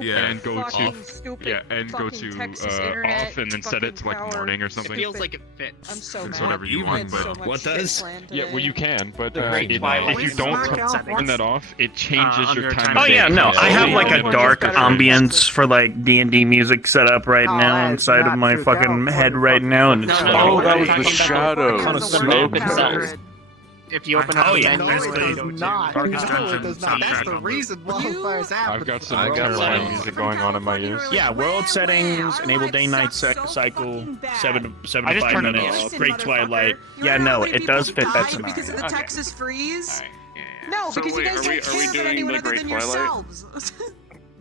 Yeah. And go to stupid and go to Texas internet, off and then set it to like power. morning or It something. feels like it fits. I'm so It's mad. whatever you want, but What does? yeah, well you can, but The Great Twilight if you is don't not turn that off, it changes on your your time. time of Oh day. yeah, no, I have like a dark ambience for like D&D music set up right now inside of my fucking head right now, and it's Oh, that was the Talking about shadow. kind of Smoke. If you open up Oh, the yeah. menu, No, it you does go to not. Dark No, it Destruction does not. That's soundtrack the on loop. reason wildfires happen. I've got some I got Carolina some. music going on in my ears. yeah, world settings, enable day-night cycle, 7 to I just 5 turned it minutes, off. Great Twilight. Yeah, no, it does fit that scenario. Because of the Okay. Texas freeze. Alright, yeah. No, So because wait, you guys are we don't care about doing anyone the other Great than Twilight? yourselves.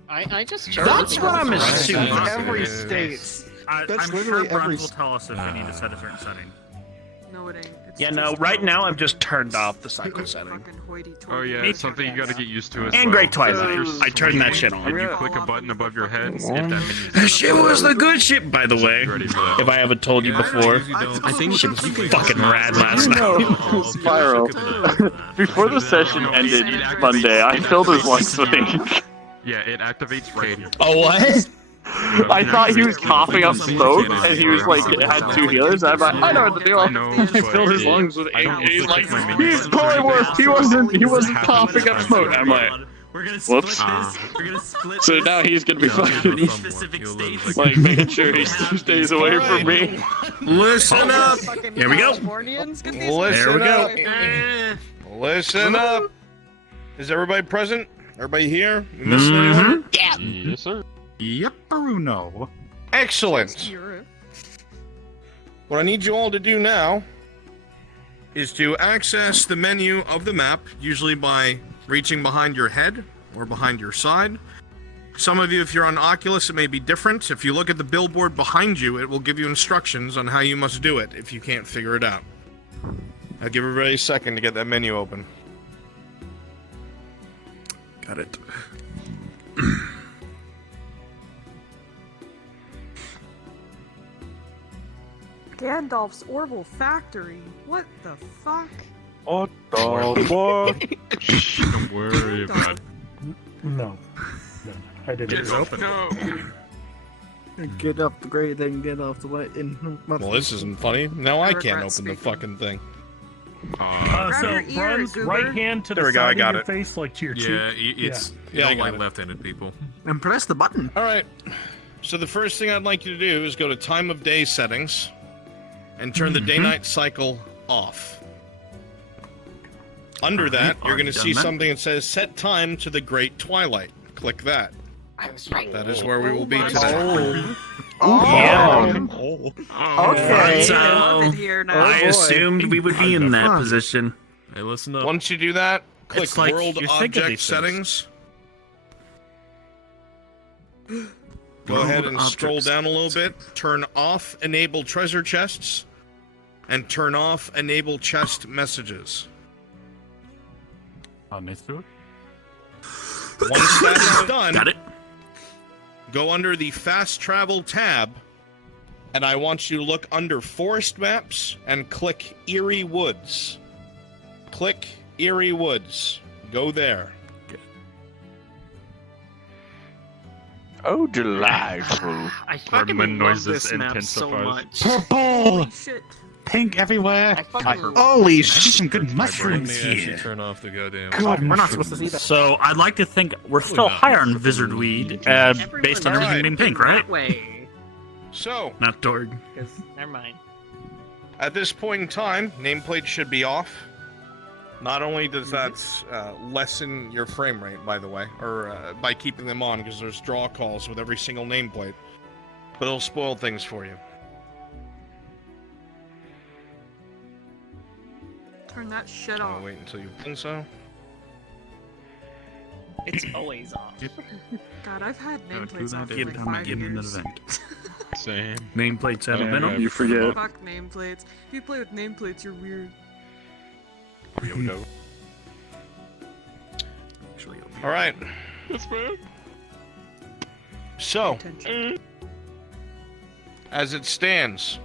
I just That's what I'm assuming. That's every state. That's I'm literally sure every Bruns will tell us if we need to set a certain setting. No, it ain't. It's Yeah, just no, right now I've fucking just turned off the cycle setting. hoity-toity. Oh yeah, it's something you gotta get used to as And well. Great Twilight. If you're I turned that shit and on. you click a button above your head, if that menu's That shit was the good shit, by the way. ready for that. If I haven't told you before. I think Shit was fucking rad last You night. know, Spiral. Before the session ended Monday, I filled his lungs with ink. Yeah, it activates raid. Oh, what? I thought he was coughing up smoke, and he was like, had 2 healers. I'm like, I know what to do. I know, I but filled his lungs with I ink. don't He's usually like, check my menus. he's polymorphed. He wasn't coughing up smoke. I'm like, We're gonna split whoops. this. We're gonna split So this. now he's gonna be Yeah, fucking, specific states. like, making sure he stays away from me. Listen up. Here we go. Listen we go. up. Listen up. Is everybody present? Everybody here? You missing anyone? Yes, sir. Yep, Bruno. Excellent. What I need you all to do now is to access the menu of the map, usually by reaching behind your head or behind your side. Some of you, if you're on Oculus, it may be different. If you look at the billboard behind you, it will give you instructions on how you must do it if you can't figure it out. I'll give everybody a second to get that menu open. Got it. Gandalf's Orbital Factory. What the fuck? What the fuck? Shh, don't worry about it. No. I didn't. It's open. No. Get off the grade, then get off the way. Well, this isn't funny. Now I can't regret open the speaking. fucking thing. Grab So your ear, Bruns, Goober. right hand to There the we go, I side got of your it. face, like to your cheek. Yeah, it's Yeah, I don't got like it. left-handed people. And press the button. All right. So the first thing I'd like you to do is go to time of day settings and turn the day-night cycle off. Under that, you're going to see something that says set time to the Great Twilight. Click that. I was right. That is where we will be my today. Yeah. Okay. So, I love it here now. I assumed we would be in that position. Hey, listen up. Once you do that, click It's like World you think of Object these Settings. Go ahead and scroll objects. down a little bit. Turn off Enable Treasure Chests. And turn off Enable Chest Messages. Let's do it. Once that is done, Got it. go under the Fast Travel tab. And I want you to look under Forest Maps and click Eerie Woods. Click Eerie Woods. Go there. Oh, delightful. I fucking When love noises this map so intensifies. much. Purple! Holy shit. Pink everywhere! I fucking Holy shit, some good Let me mushrooms actually here. turn off the goddamn. God, We're not supposed to see that. So, I'd like to think we're still higher on Wizard Weed, based on everything being pink, right? That way. So, Not Dorg. Never mind. at this point in time, nameplate should be off. Not only does that lessen your frame rate, by the way, or by keeping them on, because there's draw calls with every single nameplate, but it'll spoil things for you. Turn that shit I'll off. wait until you think so. It's always off. God, I've had I would do nameplates that off for every like time I 5 get in an years. event. Same. Nameplates haven't been on. You forget. Fuck nameplates. If you play with nameplates, you're weird. All right. So, Attention. as it stands,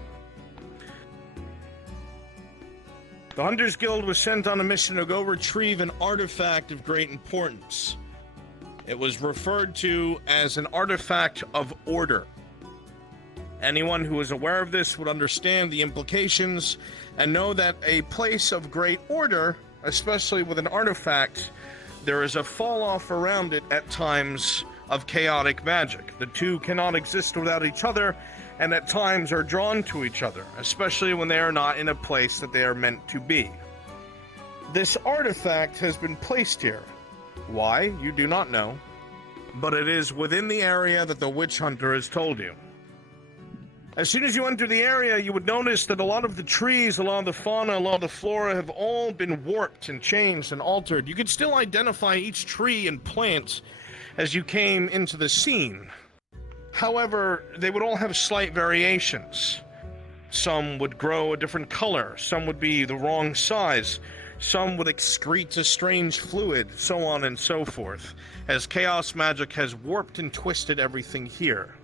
the Hunters Guild was sent on a mission to go retrieve an artifact of great importance. It was referred to as an artifact of order. Anyone who is aware of this would understand the implications and know that a place of great order, especially with an artifact, there is a fall-off around it at times of chaotic magic. The two cannot exist without each other, and at times are drawn to each other, especially when they are not in a place that they are meant to be. This artifact has been placed here. Why, you do not know, but it is within the area that the witch hunter has told you. As soon as you enter the area, you would notice that a lot of the trees, a lot of the fauna, a lot of the flora have all been warped and changed and altered. You could still identify each tree and plant as you came into the scene. However, they would all have slight variations. Some would grow a different color, some would be the wrong size, some would excrete a strange fluid, so on and so forth, as chaos magic has warped and twisted everything here.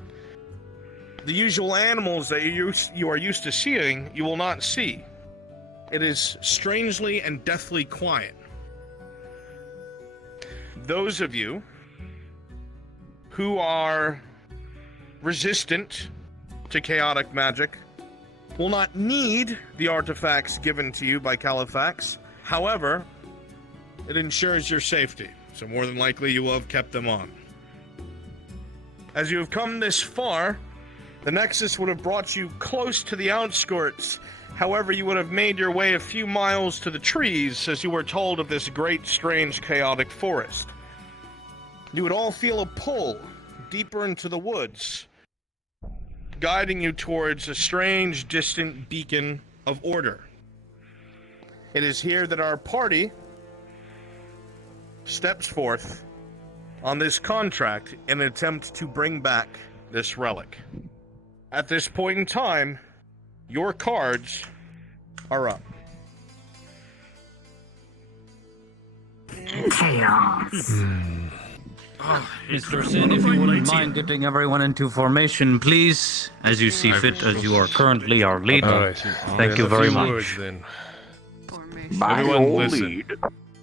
The usual animals that you are used to seeing, you will not see. It is strangely and deathly quiet. Those of you who are resistant to chaotic magic will not need the artifacts given to you by Kalafex. However, it ensures your safety, so more than likely you will have kept them on. As you have come this far, the Nexus would have brought you close to the outskirts. However, you would have made your way a few miles to the trees as you were told of this great, strange, chaotic forest. You would all feel a pull deeper into the woods, guiding you towards a strange, distant beacon of order. It is here that our party steps forth on this contract in an attempt to bring back this relic. At this point in time, your cards are up. Chaos. Mr. Sin, if you wouldn't mind getting everyone into formation, please, as you see fit, as you are currently our leader. All right. Thank you very much. Words, then. Formation. Everyone listen,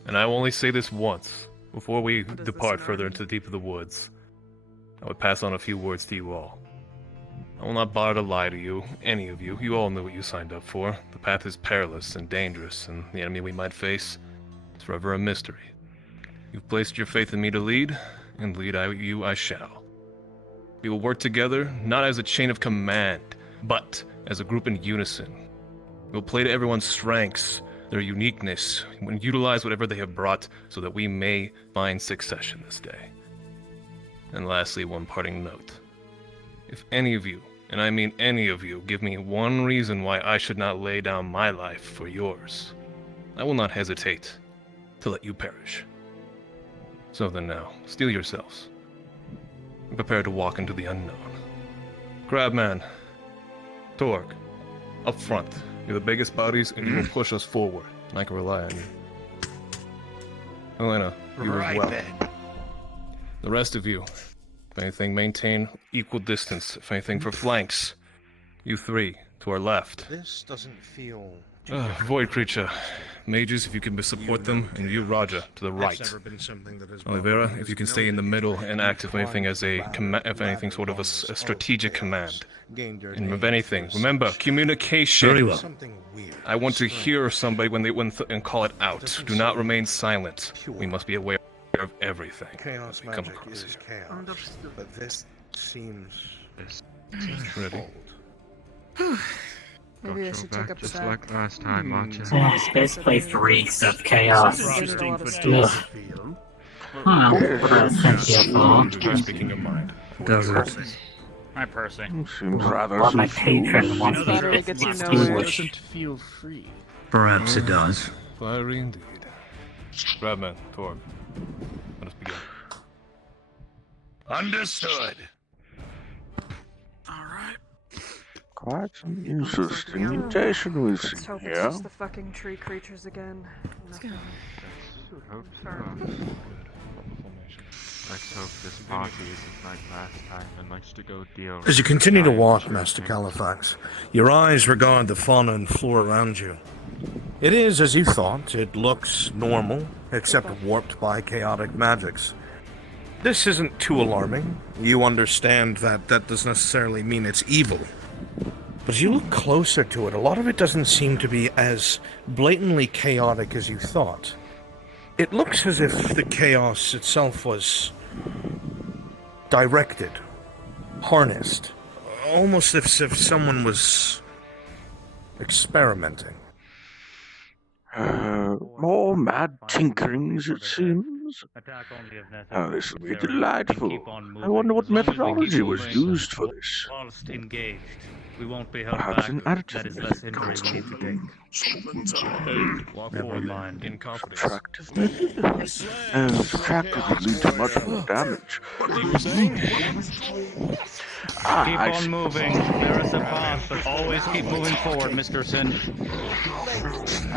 and I will only say this once, before we depart further into the deep of the woods. I would pass on a few words to you all. I will not bother to lie to you, any of you. You all know what you signed up for. The path is perilous and dangerous, and the enemy we might face is forever a mystery. You've placed your faith in me to lead, and lead you I shall. We will work together, not as a chain of command, but as a group in unison. We will play to everyone's strengths, their uniqueness, and utilize whatever they have brought so that we may find succession this day. And lastly, one parting note. If any of you, and I mean any of you, give me one reason why I should not lay down my life for yours, I will not hesitate to let you perish. So then now, steel yourselves, and prepare to walk into the unknown. Crabman, Torg, up front. You're the biggest bodies, and you will push us forward, and I can rely on you. Helena, you as well. The rest of you, if anything, maintain equal distance. If anything, for flanks. You three, to our left. This doesn't feel... Void creature. Mages, if you can support them, and you, Raja, to the right. Oliveira, if you can stay in the middle and act, if anything, as a if anything, sort of a strategic command. And if anything, remember, communication. Very well. I want to hear somebody and call it out. Do not remain silent. We must be aware of everything Chaos we come magic across is here. chaos, Understood. but this seems... Ready? Maybe I should take up just like last time, watch it. This place reeks of chaos. Interesting for Ugh. Huh, what else thank you for? Speaking your mind. Does it? Hi, Percy. Seems rather What my patron wants me Battery to gets you distinguish. nowhere. feel free. Perhaps it does. Fiery indeed. Crabman, Torg, let us begin. Understood! quite some interesting mutation we've Let's seen hope it's here. just the fucking tree creatures again. Nothing. Hope Sorry. Let's hope this party isn't like last time and likes to go deal. As you continue to walk, Master Kalafex, your eyes regard the fauna and flora around you. It is as you thought. It looks normal, except warped by chaotic magics. This isn't too alarming. You understand that that doesn't necessarily mean it's evil. But as you look closer to it, a lot of it doesn't seem to be as blatantly chaotic as you thought. It looks as if the chaos itself was directed, harnessed, almost as if someone was experimenting. More mad tinkerings, it seems. Oh, this will be delightful. I wonder what methodology was used for this. Whilst engaged, we won't be held Perhaps back. an additive That is method. less injury we need to take. Walk Never forward mind. in confidence. Subtractive method? Subtractive would lead to much more damage. Keep on moving. There is a path, but always keep moving forward, Mr. Sin.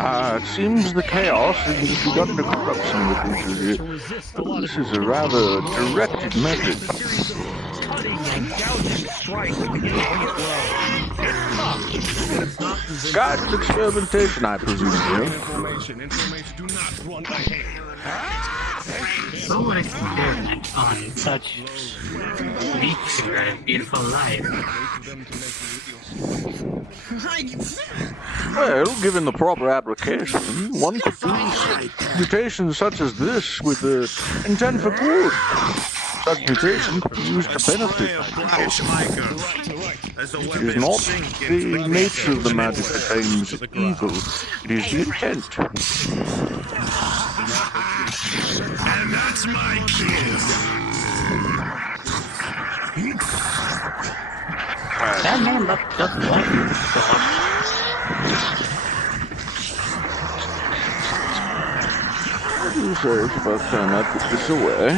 It seems the chaos has begun to corrupt some of the creatures here. This is a rather directed method. Guided experimentation, I presume, here. Information, do not run ahead. So experiment on such nature and beautiful life. Well, given the proper application, one could use mutations such as this with the intent for good. Such mutations could be used to benefit people. It is not the nature of the magic that aims at evil, it is the intent. And that's my kiss. That man looked just like What do you say it's about time I put this away?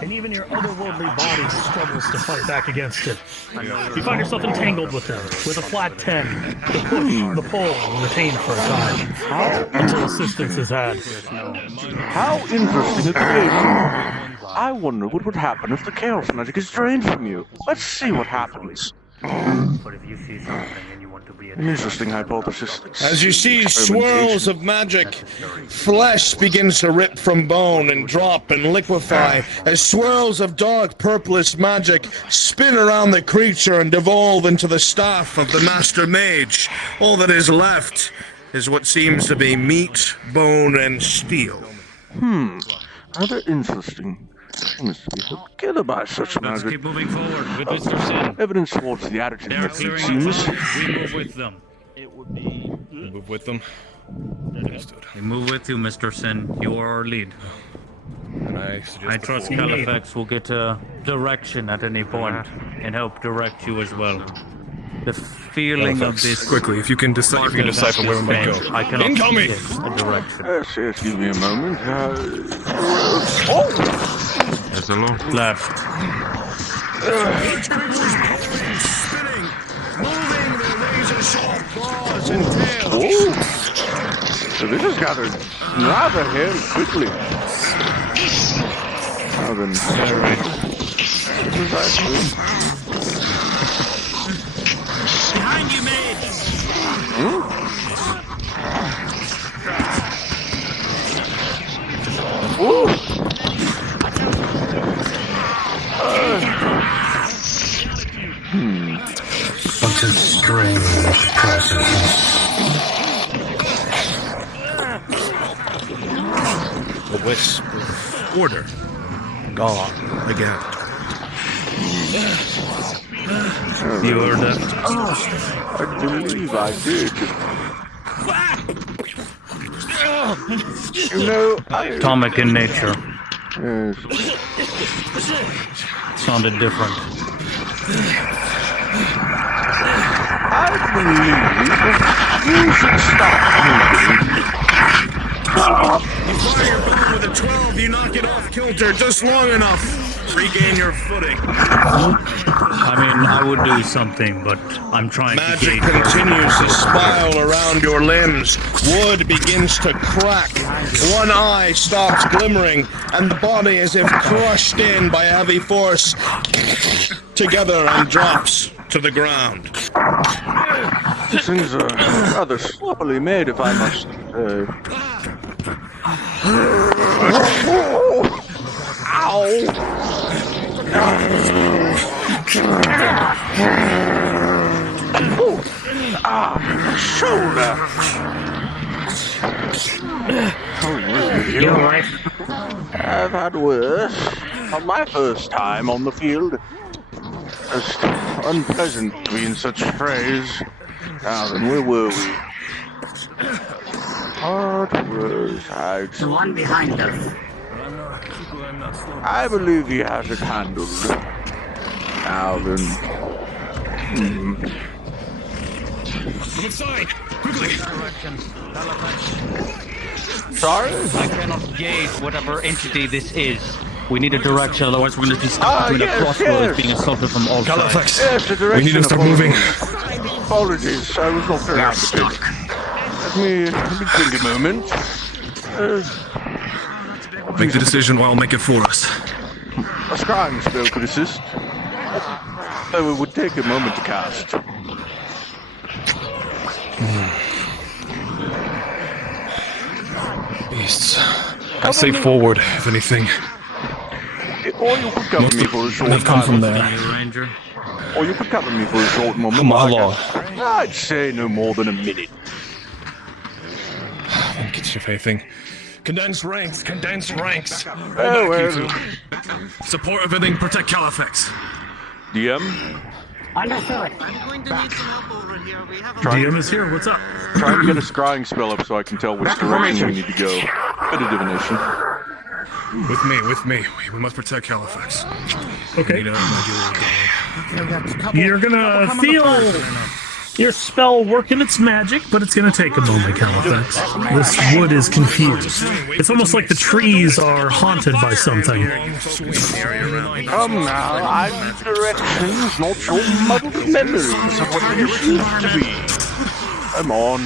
And even your otherworldly body struggles to fight back against it. You find yourself entangled with them, with a flat 10. The push, the pull, retained for a time, until assistance is had. How interesting a creation. I wonder what would happen if the chaos magic is drained from you. Let's see what happens. But if you see something and you want to be An interesting hypothesis. As you see swirls of magic, flesh begins to rip from bone and drop and liquefy as swirls of dark purplish magic spin around the creature and devolve into the staff of the Master Mage. All that is left is what seems to be meat, bone, and steel. Rather interesting. Seems to be held together by such Let's magic. keep moving forward with Mr. Sin. Evidence towards the additive They're method, it clearing a seems. path. We move with them. Move with them. Understood. We move with you, Mr. Sin. You are our lead. And I suggest I trust before- Kalafex will get direction at any point and help direct you as well. The feeling of Kalafex, this quickly, if you can decipher where we might go. I cannot Incoming! predict a direction. Yes, give me a moment. There's a lot. Left. Each creature's pulling, spinning, moving their razor-sharp claws and tails. So this has gathered rather here quickly. Now then, what was I doing? Behind you, mage. Such a strange presence. The wisp of order gone again. You heard that? I believe I did. You know, Atomic in nature. Yes. Sounded different. I believe you should stop moving. You fire your gun with a 12, you knock it off kilter just long enough. Regain your footing. I mean, I would do something, but I'm trying to Magic gauge. continues to spiral around your limbs. Wood begins to crack. One eye stops glimmering, and the body, as if crushed in by a heavy force, together and drops to the ground. moccasins are rather sloppily made, if I must say. Ow! Shoulder! You're right. I've had worse. On my first time on the field. Just unpleasant to be in such phrase. Now then, where were we? Hard words, The one behind us. I believe he has it handled. Now then. From inside! Quickly! Sorry? I cannot gauge whatever entity this is. We need a direction, otherwise we're going to be stuck between a crossroads being assaulted from all sides. Yes, the direction. We need to start moving. Apologies, I was not very active. Let me think a moment. Make the decision or I'll make it for us. A scrying spell could assist. Though it would take a moment to cast. Beasts. I say forward, if anything. Or you could cover me for a short They've come time. from there. Ranger. Or you could cover me for a short moment. How long? I'd say no more than a minute. Don't get you if anything. Condense ranks, condense ranks. Oh, well. Support everything, protect Kalafex. DM? Understood. I'm going to need some help over here. We have a DM is here. What's up? Try and get a scrying spell up so I can tell which direction we need to go. Bit of divination. With me. We must protect Kalafex. Okay. Need a You're gonna feel your spell working its magic, but it's gonna take a moment, Kalafex. This wood is confused. It's almost like the trees are haunted by something. Come now, I need directions, not your muddled memories of what they used to be. Come on.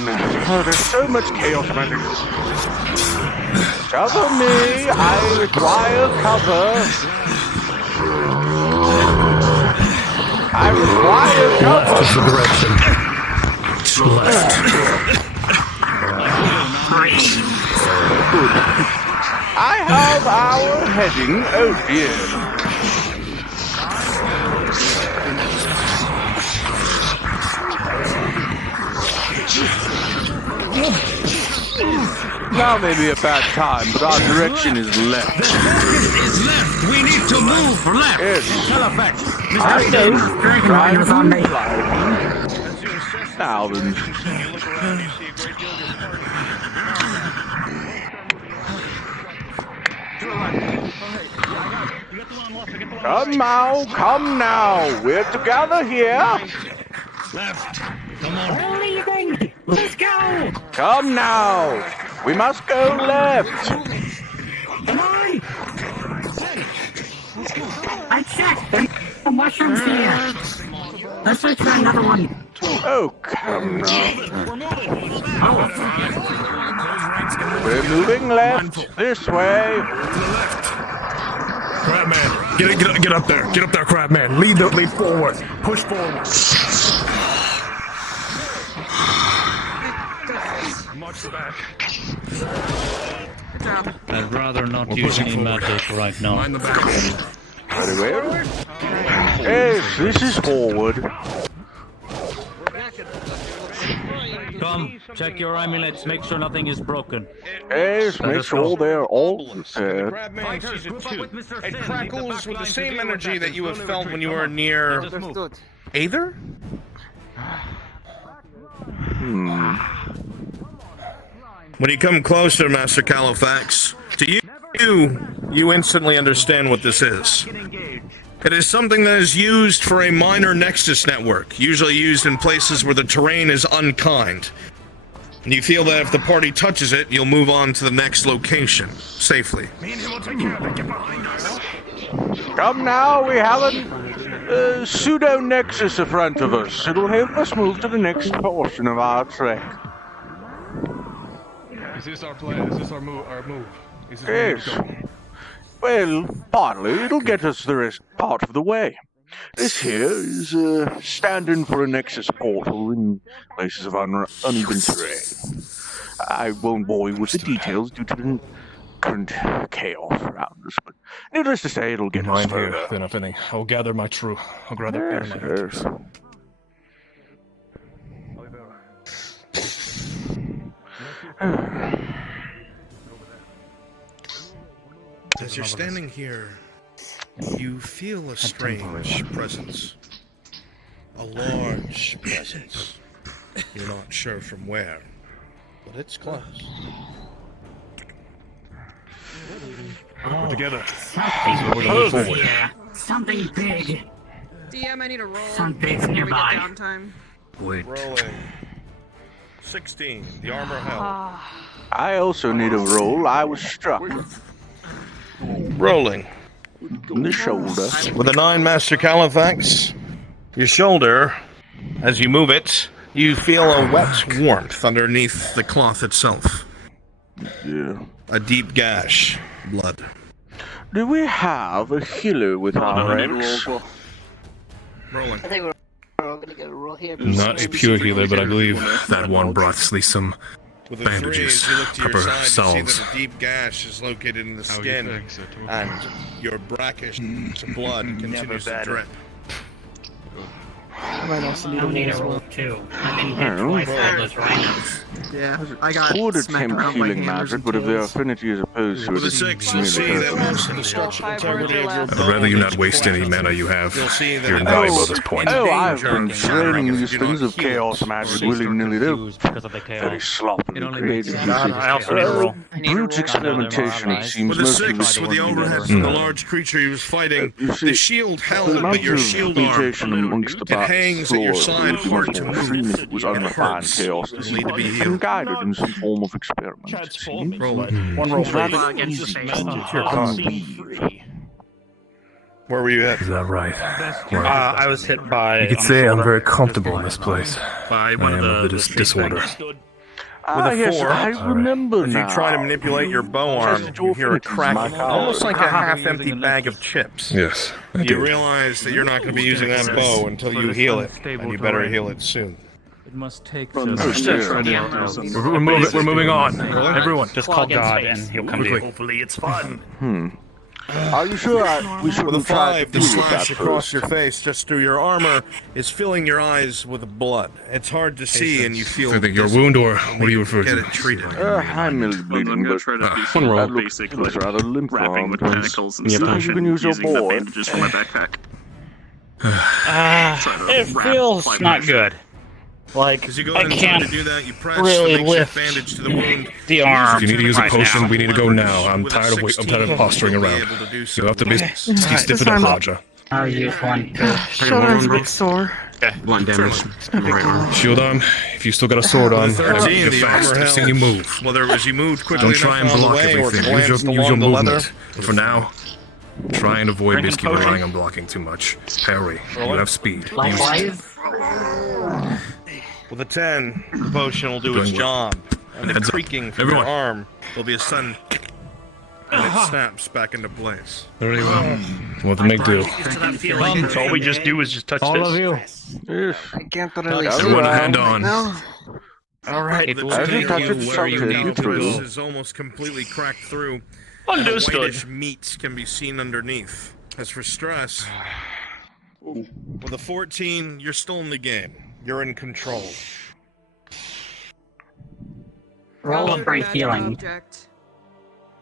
Oh, there's so much chaos magic. Cover me! I require cover! I require cover! Left is the direction. Left. Good. I have our heading. Oh dear. Now may be a bad time, but our direction is left. The focus is left! We need to move left! Yes. Kalafex. I know. Trying to now then. Come now. We're together here. Left! Come on! We're leaving! Let's go! Come now. We must go left. Come on! I checked! There's no mushrooms here! Let's search for another one. Oh, come now. Oh. We're moving left. This way. Crabman, get up there. Get up there, Crabman. Lead forward. Push forward. March back. Good job. I'd rather not use any magic right now. Mind the back. Very well. Yes, this is forward. Come, check your amulets. Make sure nothing is broken. Yes, make sure they're all prepared. Crabman Season 2. It crackles with the same energy that you have felt when you were near Aether? When you come closer, Master Kalafex, to you instantly understand what this is. It is something that is used for a minor nexus network, usually used in places where the terrain is unkind. And you feel that if the party touches it, you'll move on to the next location, safely. Come now, we have a pseudo-nexus in front of us. It'll help us move to the next portion of our trek. Is this our plan? Is this our move? Is this Yes. Well, partly. It'll get us the rest part of the way. This here is standing for a Nexus portal in places of uneven terrain. I won't bore you with the details due to the current chaos around us, but needless to say, it'll get us Mine further. here, then if any. I'll gather my true. I'll gather my Yes. As you're standing here, you feel a strange presence. A large presence. You're not sure from where, but it's close. We're together. Something here. Something big. DM, I need a roll. Something's before we get nearby. downtime. Rolling. 16. The armor held. I also need a roll. I was struck. Rolling. In the shoulder. With a 9, Master Kalafex, your shoulder, as you move it, you feel a wet warmth underneath the cloth itself. Yeah. A deep gash. Blood. Do we have a healer with our ranks? Rolling. I think we're all gonna get a roll here. Not a pure healer, but I believe that one brought at least some With a bandages, 3, as you look to your proper side, you salves. see that a deep gash is located in the skin, and your brackish blood continues to drip. I might also need I'll need a a roll. roll too. I've been hit twice by those rhinos. Yeah, I got Could smacked attempt around by healing hammers magic, and but if their tails. affinity is opposed to it, With a it's 6, you'll see that most of the structural integrity of your I'd rather you not waste any mana you have. You'll see that You're it invaluable is at this point. Oh, I've danger been of training these do not things of heal. chaos magic willy-nilly. They're very sloppily created. I also need a roll. Brute experimentation seems With a mostly 6, with the overhead from the large creature he was fighting, You see, the shield the held, amount but your of shield arm, mutation amongst the it hangs at your floor side would be hard much to more move. extreme if it was unrefined hurts. chaos. It'll need to be And healed. guided in some form of experiment. Rolling. One roll, It's rather please. Against the easy face. to unweave. Where were you at? Is that right? I was hit by. You could say I'm very comfortable in this place. By I one am of of the the disorder. Ah, a yes, 4, I remember As you now. try to manipulate your bow arm, you hear a crack, almost like a half-empty bag of chips. Yes, I You do. realize that you're not going to be using that bow until you heal it, and you better heal it soon. It must take We're We're moving on. Everyone, Just call God and he'll come to you. Hopefully it's fun. Are you sure we With a shouldn't try to 5, the deal with slash that across first? your face just through your armor is filling your eyes with blood. It's hard to see, and you feel. I think your wound, or what do you refer Get to? it treated. I'm merely bleeding, but One roll. that looks rather limp Wrapping with arm. tentacles and You stuff. think you can use your using the board? bandages from my backpack. It feels not good. Like, As you go I ahead and try can't to do that, you press really the lift makeshift bandage to the wound. the arm. If you need to use a right potion, now. we need to go now. I'm With a tired of 16, posturing you'll be around. able to do so. You have to be stiff it up, Roger. I'll use one. Shoulder's a bit sore. Blunt damage. Shield on. If you still got a sword on, With a 13, you're the fast. armor I've seen you move. Whether it was you moved quickly Don't try and enough on block the way or everything. glanced Use your along the leather. movement. But for now, try and avoid Drinking basically potion. relying on blocking too much. Hurry. You have speed. Use it. Likewise. With a 10, the potion will do its Doing well. job. And the Heads up. creaking from Everyone. your arm will be a sudden, and it snaps back into place. Very well. What to make do? So all we just do is just touch All this. of you. Yes. I can't really Everyone, hand on. No. Alright. The As you tendon touch it, where you something need to through. is almost completely cracked through. Understood. Whitish meat can be seen underneath. As for stress, with a 14, you're still in the game. You're in control. Roll a bright healing. Object.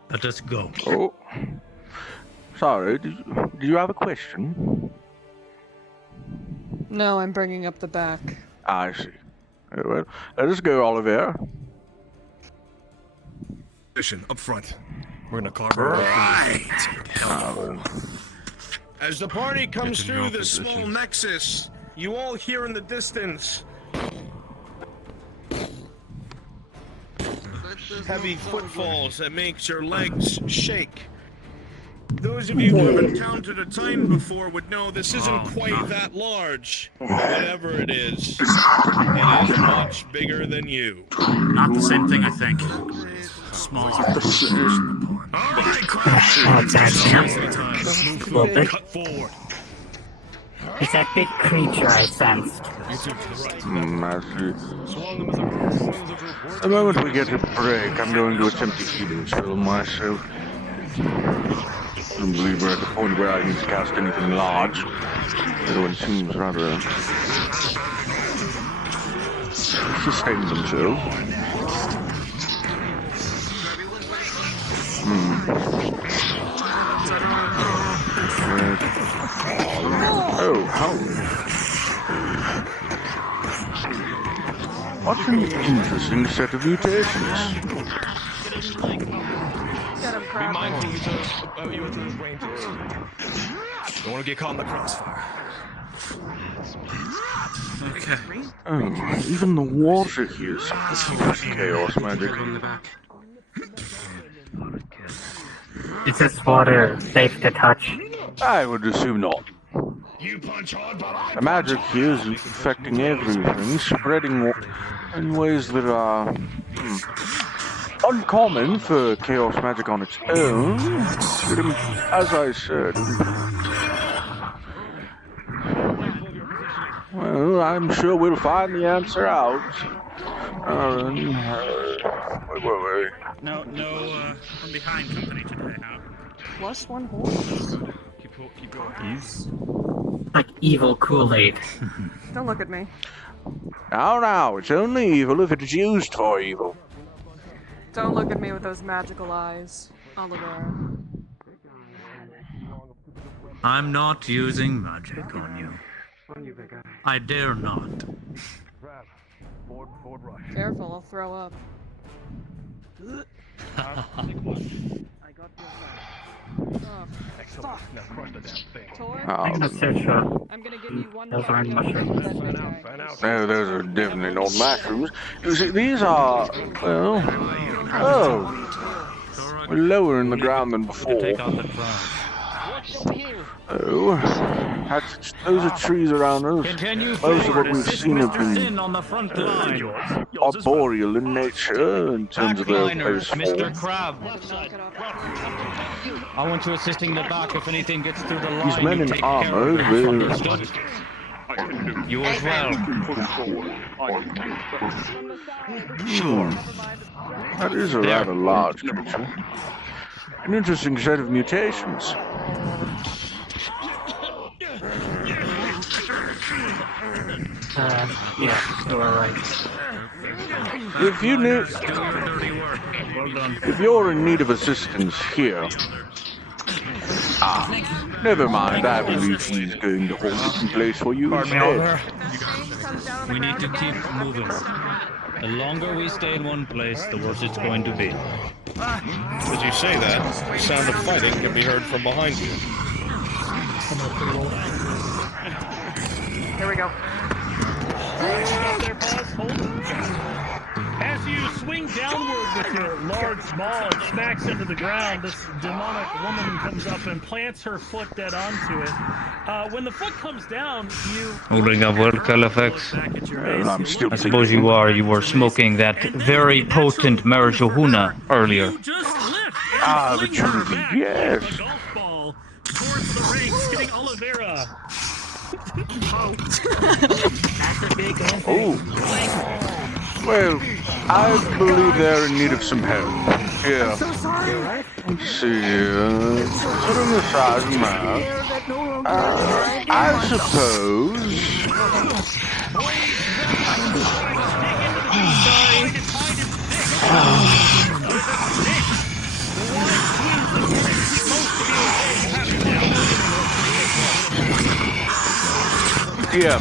Let us go. Oh. Sorry, do you have a question? No, I'm bringing up the back. I see. Very well. Let us go, Oliver. Position up front. We're gonna carve As the party comes Get to through know this position. small nexus, you all hear in the distance heavy footfalls that makes your legs shake. Those of you who have encountered a Titan before would know this isn't quite that large. Whatever it is much bigger than you. Not the same thing, I think. Smaller. Oh, it's actually Cut forward. It's that big creature I sensed. I see. The moment we get a break, I'm going to attempt to healing spell myself. I don't believe we're at the point where I need to cast anything large. Everyone seems rather sustain themselves. Oh, how? What an interesting set of mutations. Be mindful about you at those ranges. Don't want to get caught in the crossfire. Okay. Oh, even the water here is chaos magic. Is this water safe to touch? I would assume not. The magic here is affecting everything, spreading in ways that are uncommon for chaos magic on its own. As I said, well, I'm sure we'll find the answer out. Wait. No, from behind company today, huh? Plus one horse. Keep going. Like evil Kool-Aid. Don't look at me. Now, it's only evil if it is used for evil. Don't look at me with those magical eyes, Oliver. I'm not using magic on you. I dare not. Careful, I'll throw up. Stop. Toy? I'm gonna give you one those aren't mushrooms. No, those are definitely not mushrooms. You see, these are, well, we're lower in the ground than before. Oh, those are trees around us. Most of what we've seen have been arboreal in nature in terms of their place. Mr. Crab. I want you assisting the back if anything gets through the line. These men in armor, Understood? You as well. That is a rather large creature. An interesting set of mutations. Yeah, you are right. If you're in need of assistance here, never mind. I believe he's going to hold this in place for you instead. We need to keep moving. The longer we stay in one place, the worse it's going to be. As you say that, the sound of fighting can be heard from behind you. Here we go. As you swing downward with your large maul, it smacks into the ground. This demonic woman comes up and plants her foot dead onto it. When the foot comes down, you... Holding up well, Kalafex. I suppose you are. You were smoking that very potent marijuana earlier. The truth, yes. Golf ball towards the rings, hitting Oliveira. That's a big golf ball. Oh. Well, I believe they're in need of some help. Here. I'm so sorry. Let's see. Put on the size map. I suppose. Yeah.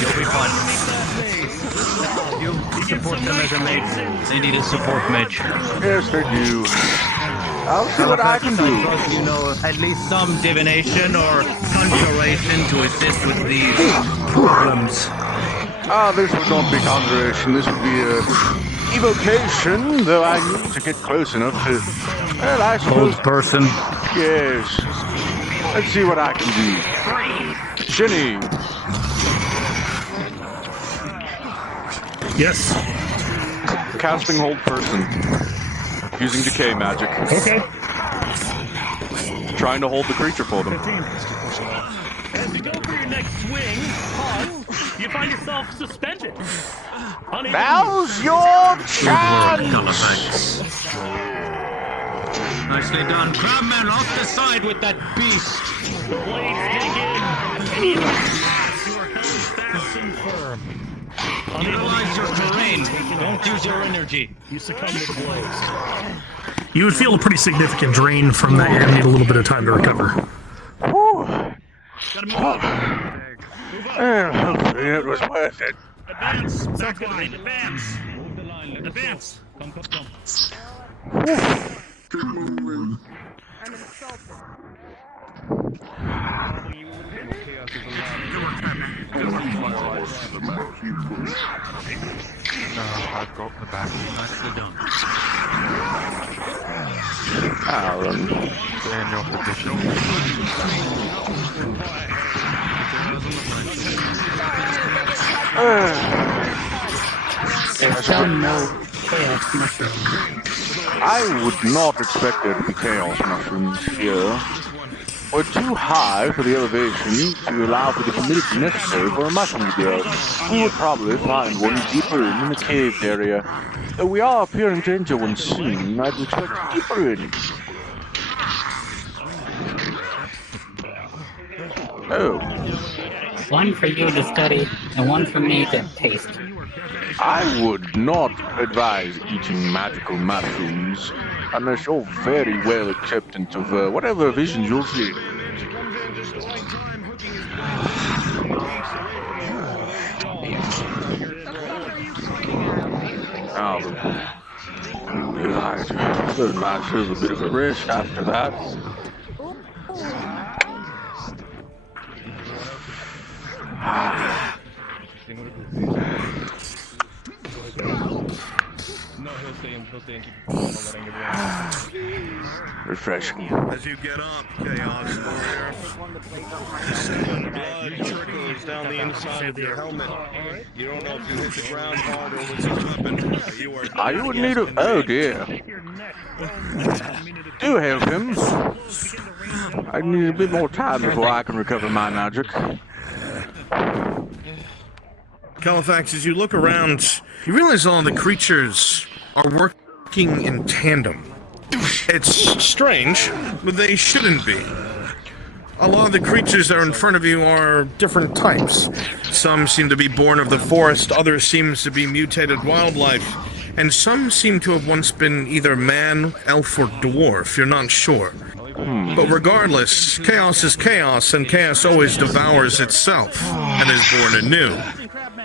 You'll be fine. You support them as a mage. They need a support mage. Yes, they do. I'll see what I can do. You know, at least some divination or conjuration to assist with these problems. This would not be conjuration. This would be a evocation, though I need to get close enough to... Well, I suppose... Old person. Yes. Let's see what I can do. Jenny. Yes. Casting hold person. Using decay magic. Okay. Trying to hold the creature for them. 15. As you go for your next swing, pause, you find yourself suspended. Now's your chance! Kalafex. Nicely done. Crabman off the side with that beast. The blades dig in, and you are held fast and firm. Utilize your terrain. Don't use your energy. You succumb to the blows. You would feel a pretty significant drain from that. You're gonna need a little bit of time to recover. Hopefully it was worth it. Advance! Back line, advance! Advance! Come. I've got the back. Nicely done. Aaron. Stand off the bishop. I would not expect there to be chaos mushrooms here. We're too high for the elevation to allow for the humidity necessary for a mushroom to grow. We would probably find one deeper in the caved area. Though we are appearing to enter one soon, I'd expect deeper in. Oh. One for you to study, and one for me to taste. I would not advise eating magical mushrooms unless you're very well acceptant of whatever visions you'll see. Now, the master's a bit of a risk after that. Refreshing. As you get up, Chaos Warrior, blood trickles down the inside of your helmet. You don't know if you hit the ground hard or with your weapon. Are you in need of... Oh dear. Do help him. I need a bit more time before I can recover my magic. Kalafex, as you look around, you realize all the creatures are working in tandem. It's strange, but they shouldn't be. A lot of the creatures that are in front of you are different types. Some seem to be born of the forest, others seem to be mutated wildlife, and some seem to have once been either man, elf, or dwarf, you're not sure. But regardless, chaos is chaos, and chaos always devours itself, and is born anew.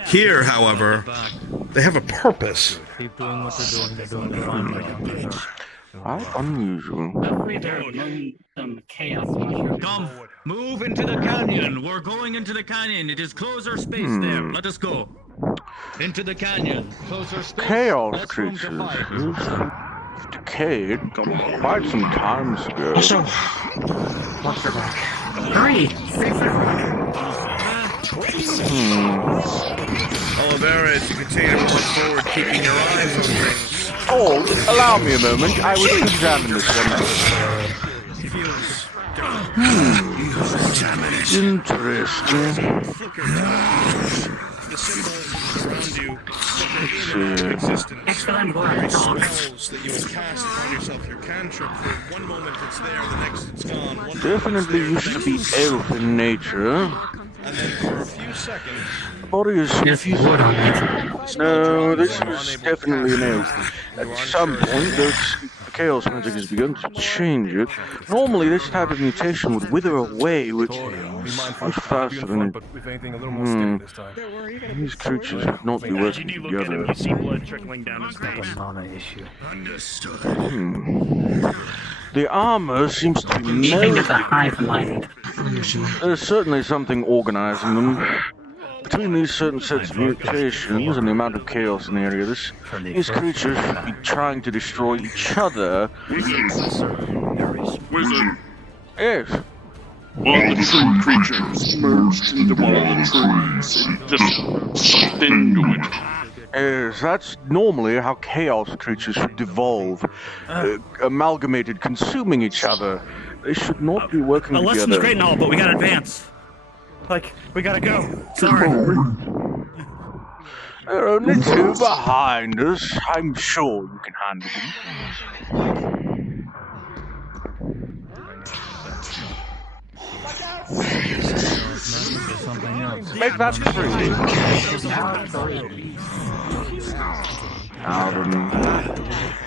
Here, however, they have a purpose. Keep doing what they're doing. They're doing fine. How unusual. Some chaos mushrooms. Come, move into the canyon. We're going into the canyon. It is closer space there. Let us go. Into the canyon. Closer space. Chaos creatures. Decayed quite some time ago. Also, monster back. Hurry! Olivera, as you continue to move forward, keeping your eyes on things. Oh, allow me a moment. I will examine this one. Interesting. The symbols around you flicker into existence. Excellent work, Spells that you have cast upon yourself, your cantrip, for one moment it's there, the next it's gone. Definitely used to be elf in nature. And then for a few seconds, the body is... There's wood on it. No, this was definitely an elf. At some point, the chaos magic has begun to change it. Normally, this type of mutation would wither away, which is much faster than it... These creatures would not be working together. You see blood trickling down his face. The armor seems to be melted. There's certainly something organizing them. Between these certain sets of mutations and the amount of chaos in the area, these creatures should be trying to destroy each other. Wizard. Yes. All the tree creatures merged into one of the trees and just sucked into it. Yes, that's normally how chaos creatures should devolve. Amalgamated, consuming each other. They should not be working The together. lesson's great and all, but we gotta advance. Like, we gotta go. Sorry. There are only two behind us. I'm sure you can handle them. Make that three.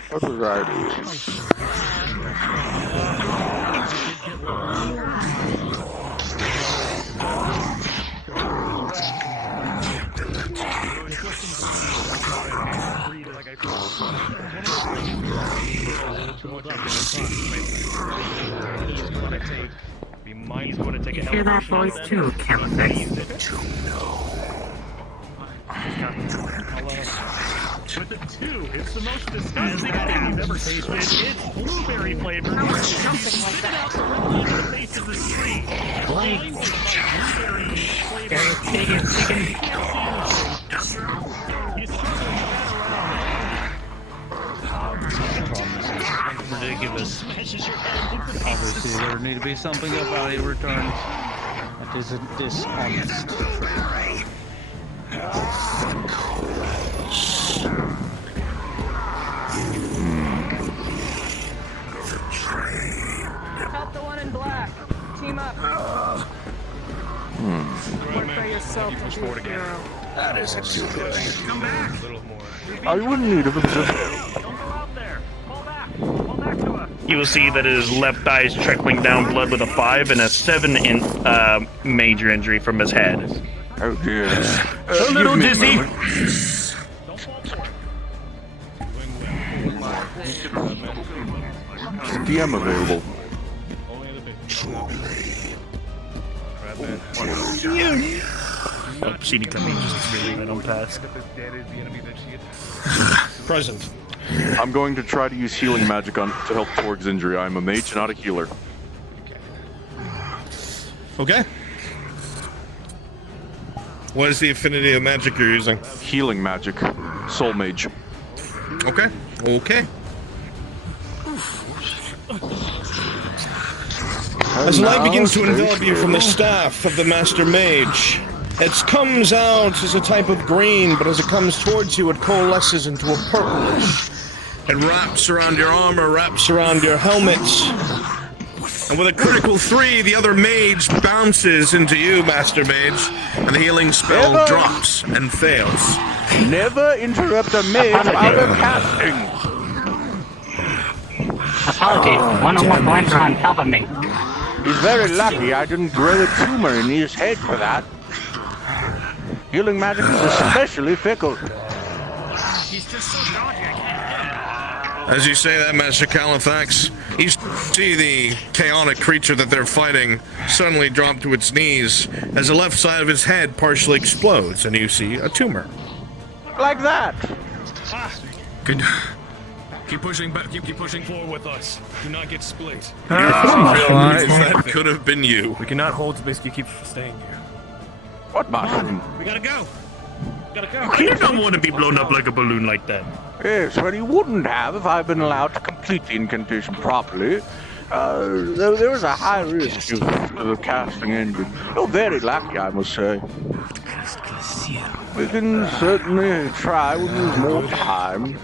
What was I doing? You hear that voice too, Kalafex? With a 2, it's the most disgusting thing you've ever tasted. It's blueberry flavored. Something like that. The face of the street. Blake. Ridiculous. Obviously, there need to be something about a return that isn't dishonest. Help the one in black. Team up. Work by yourself to be a hero. That is a too good. Come back. Are you in need of assistance? You will see that his left eye is trickling down blood with a 5 and a 7 in major injury from his head. Oh dear. A little dizzy. DM available. Oh, CD coming just really right on task. Present. I'm going to try to use healing magic to help Torg's injury. I'm a mage, not a healer. Okay. What is the affinity of magic you're using? Healing magic. Soul mage. Okay. Okay. As light begins to envelop you from the staff of the Master Mage, it comes out as a type of green, but as it comes towards you, it coalesces into a purplish. It wraps around your armor, wraps around your helmet. And with a critical 3, the other mage bounces into you, Master Mage, and the healing spell drops and fails. Never interrupt a mage out of casting! Apologies, one of my boys are on top of me. He's very lucky I didn't grow a tumor in his head for that. Healing magic is especially fickle. He's just so dodgy, I can't. As you say that, Master Kalafex, you see the chaotic creature that they're fighting suddenly drop to its knees as the left side of his head partially explodes, and you see a tumor. Like that! Good. Keep pushing back. Keep pushing forward with us. Do not get split. Realize that could have been you. We cannot hold space. You keep staying here. What mushroom? We gotta go. Gotta go. You don't want to be blown up like a balloon like that. Yes, well, you wouldn't have if I'd been allowed to complete the incantation properly. There was a high risk of casting ended. You're very lucky, I must say. We can certainly try when there's more time.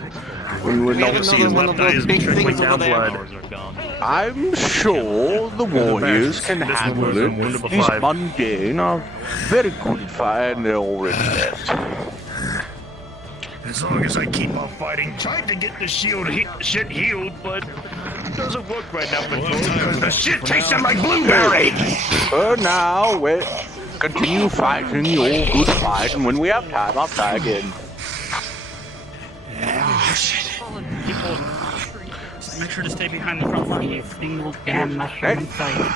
When we're not See his left eye is trickling down blood. I'm sure the warriors can handle it. These mundane are very good at fighting their already left. As long as I keep on fighting, trying to get the shit healed, but it doesn't work right now because the shit tasted like blueberry. For now, we continue fighting your good fight, and when we have time, I'll try again. Just make sure to stay behind the front line. You single damn mushroom in sight.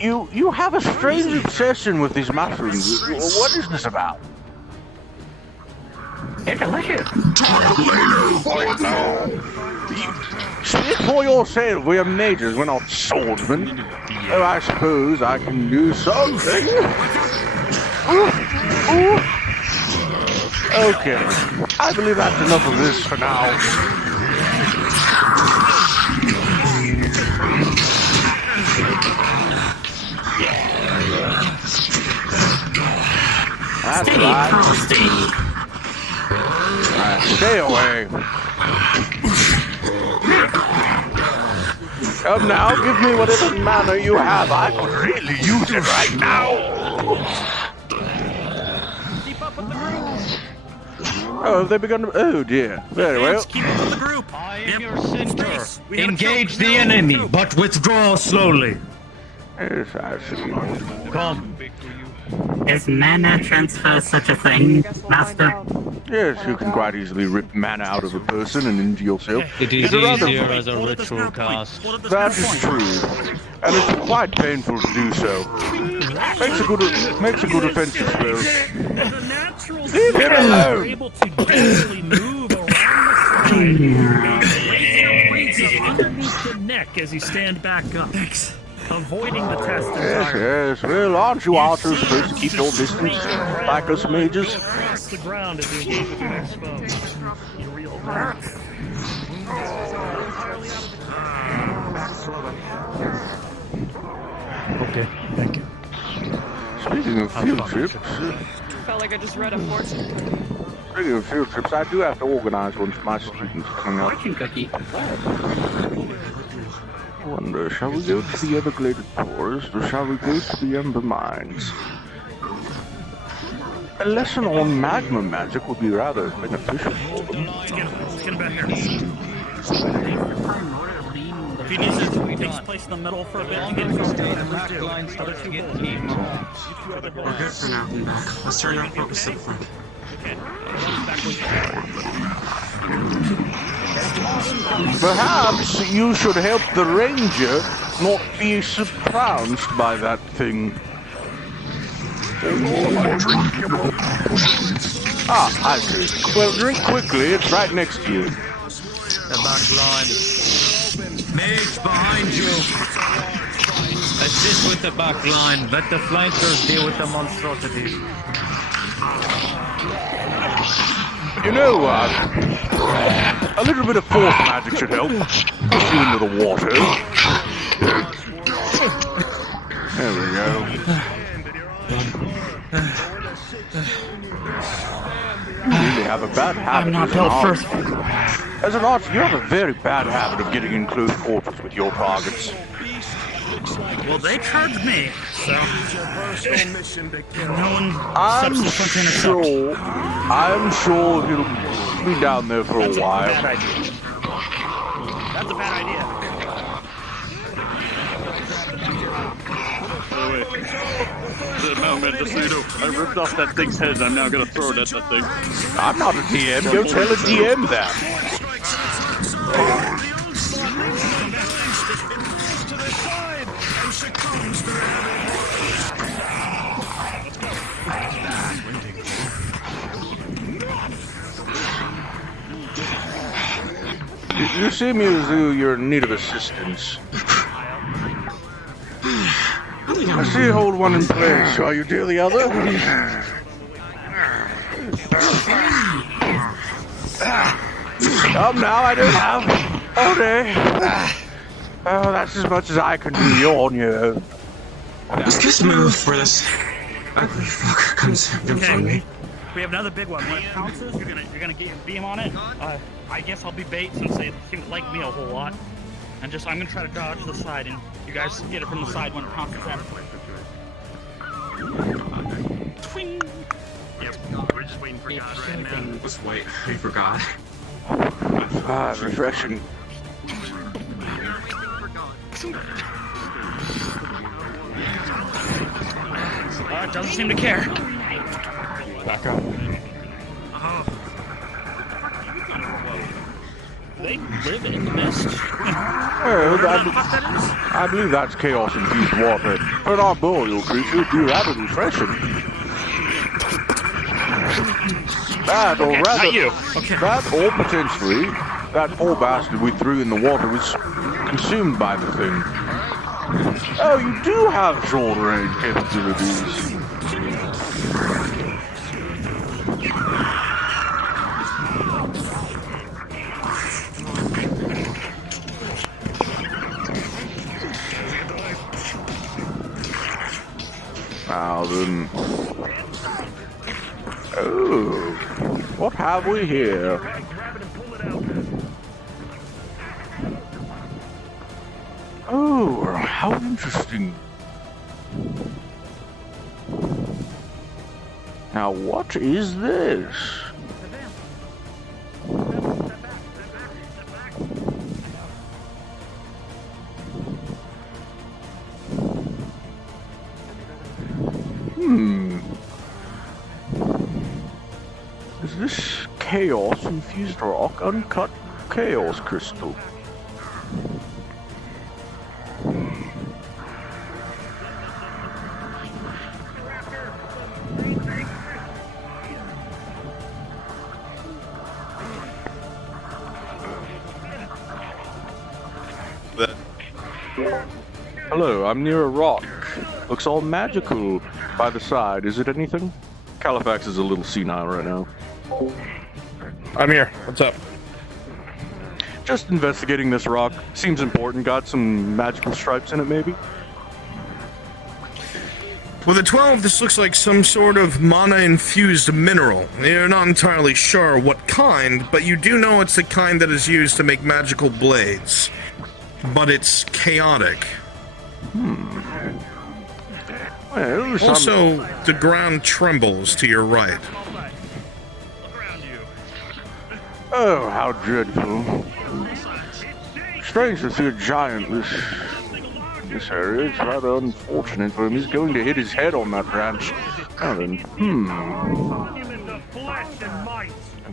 You have a strange obsession with these mushrooms. What is this about? They're delicious. Speak for yourself. We are mages. We're not swordsmen. Oh, I suppose I can do something. Okay. I believe that's enough of this for now. That's right. Alright, stay away. Come now, give me whatever mana you have. I could really use it right now. Oh, have they begun to... Oh dear. Very well. Keep up with the group. I am your center. Engage the enemy, but withdraw slowly. Yes, I see. Come. Is mana transfer such a thing, Master? Yes, you can quite easily rip mana out of a person and into yourself. It is easier as a ritual cast. That is true, and it's quite painful to do so. Makes a good offensive spell. Leave him alone! Able to easily move around the side. Underneath the neck as you stand back up. Avoiding the test entirely. Yes, well, aren't you archers supposed to keep your distance like us mages? Across the ground as you engage with your next foe. You reel back. Okay, thank you. Speaking of field trips... Felt like I just read a fortune cookie. Speaking of field trips, I do have to organize one for my students coming up. Fortune cookie. I wonder, shall we go to the Everglades Forest, or shall we go to the Ember Mines? A lesson on magma magic would be rather beneficial for them. Let's get him back here. If he needs to take place in the middle for a bit and get him Other two We're good for now. I'm back. Let's turn our focus to the front. Perhaps you should help the ranger not be surprised by that thing. Ah, I see. Well, drink quickly, it's right next to you. The back line. Mage behind you. Assist with the back line. Let the flankers deal with the monstrosities. You know what? A little bit of force magic should help. Push you into the water. There we go. You really have a bad habit. I'm not built first. As an archer, you have a very bad habit of getting in close quarters with your targets. Well, they charged me, so no one I'm subsequent to intercept. I'm sure he'll be down there for a while. Bad idea. That's a bad idea. Wait. No, man, just so you know, I ripped off that thing's head. I'm now gonna throw it at that thing. I'm not a DM. Go tell a DM that. You seem as though you're in need of assistance. I see you hold one in place. Shall you deal the other? Come now, I don't have all day. Oh, that's as much as I can do. You're on your own. Let's just move for this ugly fuck comes from me. We have another big one. When it pounces, you're gonna get your beam on it. I guess I'll be bait since they seem to like me a whole lot. And I'm gonna try to dodge to the side, and you guys get it from the side when it pounces in. Twing! Yep, we're just waiting for God right now. Let's wait. We forgot. Ah, refreshing. Doesn't seem to care. Back up. They live in the mist. Well, I believe that's chaos-infused water. For an arboreal creature, it'd be rather refreshing. That, or rather, not you. that, or potentially, that poor bastard we threw in the water was consumed by the thing. Oh, you do have short-range capabilities. Oh, what have we here? Oh, how interesting. Now, what is this? Is this chaos infused rock uncut chaos crystal? Hello, I'm near a rock. Looks all magical by the side. Is it anything? Kalafex is a little senile right now. I'm here. What's up? Just investigating this rock. Seems important. Got some magical stripes in it, maybe? With a 12, this looks like some sort of mana-infused mineral. You're not entirely sure what kind, but you do know it's the kind that is used to make magical blades. But it's chaotic. Well, also, the ground trembles to your right. Oh, how dreadful. Strange to see a giant this area. It's rather unfortunate for him. He's going to hit his head on that branch. Now then,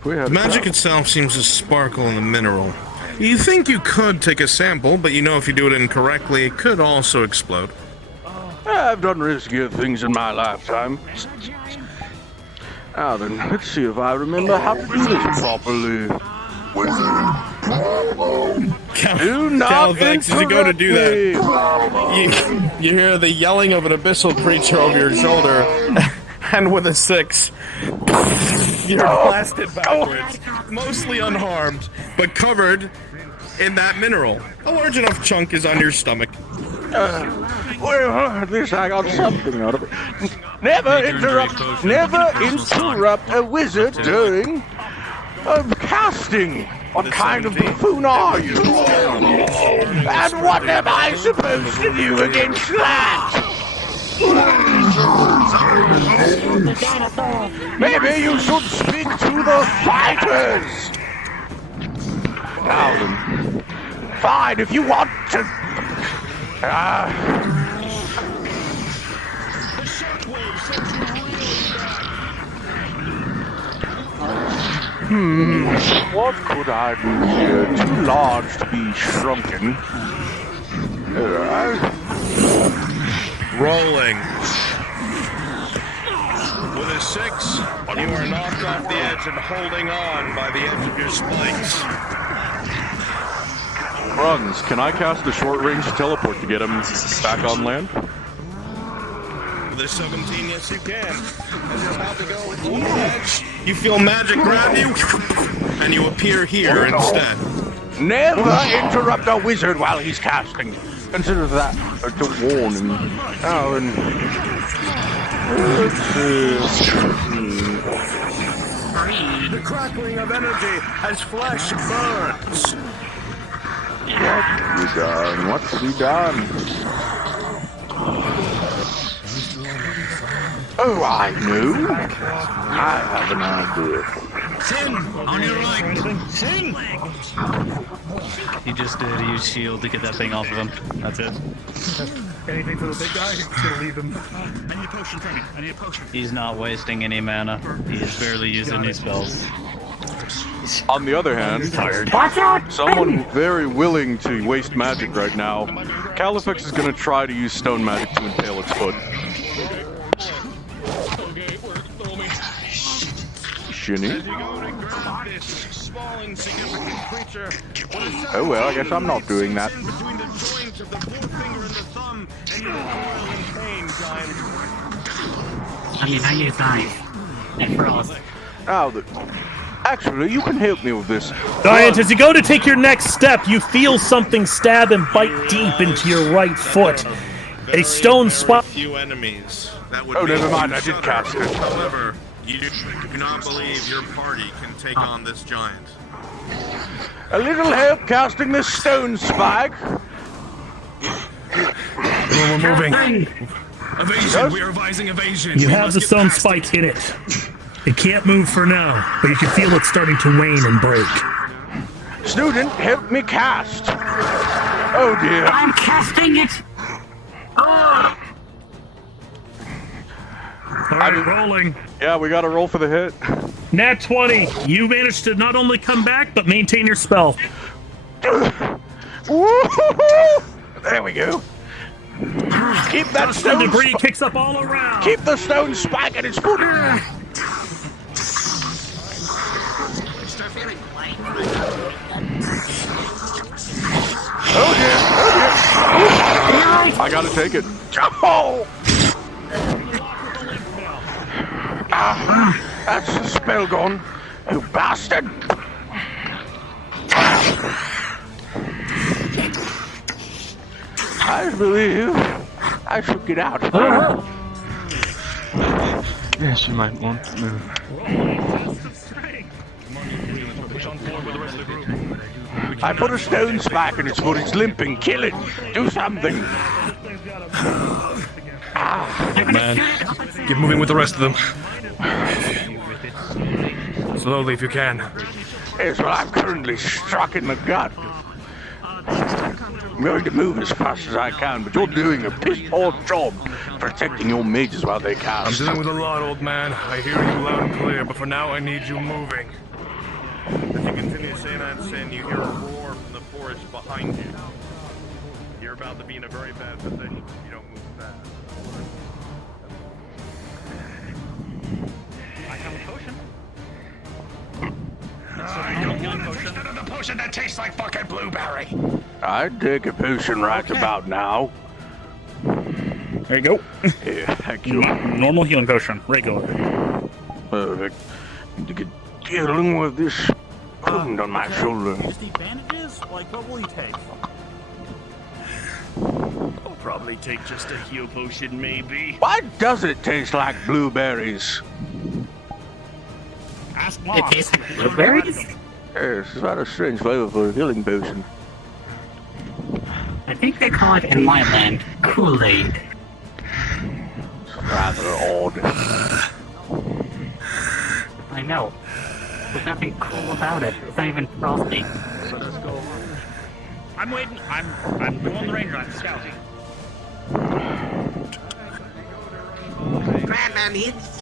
The magic itself seems to sparkle in the mineral. You think you could take a sample, but you know if you do it incorrectly, it could also explode. I've done riskier things in my lifetime. Now then, let's see if I remember how to do this properly. Do not Kalafex, as you go to do that, you hear the yelling of an abyssal creature over your shoulder, and with a 6, you're blasted backwards, mostly unharmed, but covered in that mineral. A large enough chunk is on your stomach. Well, at least I got something out of it. Never interrupt a wizard during casting. What kind of buffoon are you? And what am I supposed to do against that? Maybe you should speak to the fighters. Now then, fine if you want to. What could I do here? Too large to be shrunken. Rolling. With a 6, you are knocked off the edge and holding on by the edge of your spikes. Runs, can I cast a short-range teleport to get him back on land? With a 17, yes you can. As you're about to go over the edge, you feel magic grab you, and you appear here instead. Never interrupt a wizard while he's casting. Consider that to warn him. Now then, The crackling of energy as flesh burns. What's he done? What's he done? Oh, I knew. I have an idea. Sin, on your right. Sin. He just did use shield to get that thing off of him. That's it. Anything for the big guy? Just gonna leave him. I need a potion for me. I need a potion. He's not wasting any mana. He is barely using any spells. On the other hand, someone very willing to waste magic right now, Kalafex is going to try to use stone magic to impale its foot. Shinny? Oh well, I guess I'm not doing that. I mean, I need time. And frost. Oh, actually, you can help me with this. Giant, as you go to take your next step, you feel something stab and bite deep into your right foot. A stone spot. Few enemies. That would oh, never mind. I did cast it. However, You do not believe your party can take on this giant. A little help casting this stone spike. We're moving. Evasion. We are advising evasion. You have the stone spike, hit it. It can't move for now, but you can feel it starting to wane and break. Student, help me cast. Oh dear. I'm casting it. Oh. Alright, rolling. Yeah, we gotta roll for the hit. Nat 20. You managed to not only come back, but maintain your spell. Woo-hoo-hoo! There we go. Keep that stone debris kicks up all around. Keep the stone spike at its foot. Oh dear, oh dear. I gotta take it. Oh! That's the spell gone, you bastard! I believe I should get out. Yes, you might want to move. I put a stone spike in its foot, it's limping, kill it! Do something! Man, keep moving with the rest of them. Slowly if you can. Yes, well, I'm currently struck in the gut. I'm going to move as fast as I can, but you're doing a piss-poor job protecting your mages while they cast. I'm dealing with a lot, old man. I hear you loud and clear, but for now I need you moving. As you continue to say that, Sin, you hear a roar from the forest behind you. You're about to be in a very bad position if you don't move fast. I have a potion. I don't want a potion that tastes like fucking blueberry. I'd take a potion right about now. There you go. Yeah, thank you. Normal healing potion, regular. Perfect. Need to get dealing with this wound on my shoulder. Use the bandages? Like, what will you take? I'll probably take just a heal potion, maybe. Why does it taste like blueberries? Ask It tastes like blueberries? Yes, it's not a strange flavor for a healing potion. I think they call it in my land Kool-Aid. Rather odd. I know. There's nothing cool about it. It's not even frosty. So let's go. I'm waiting. I'm doing the ranger. I'm scouting. Grab my mitts.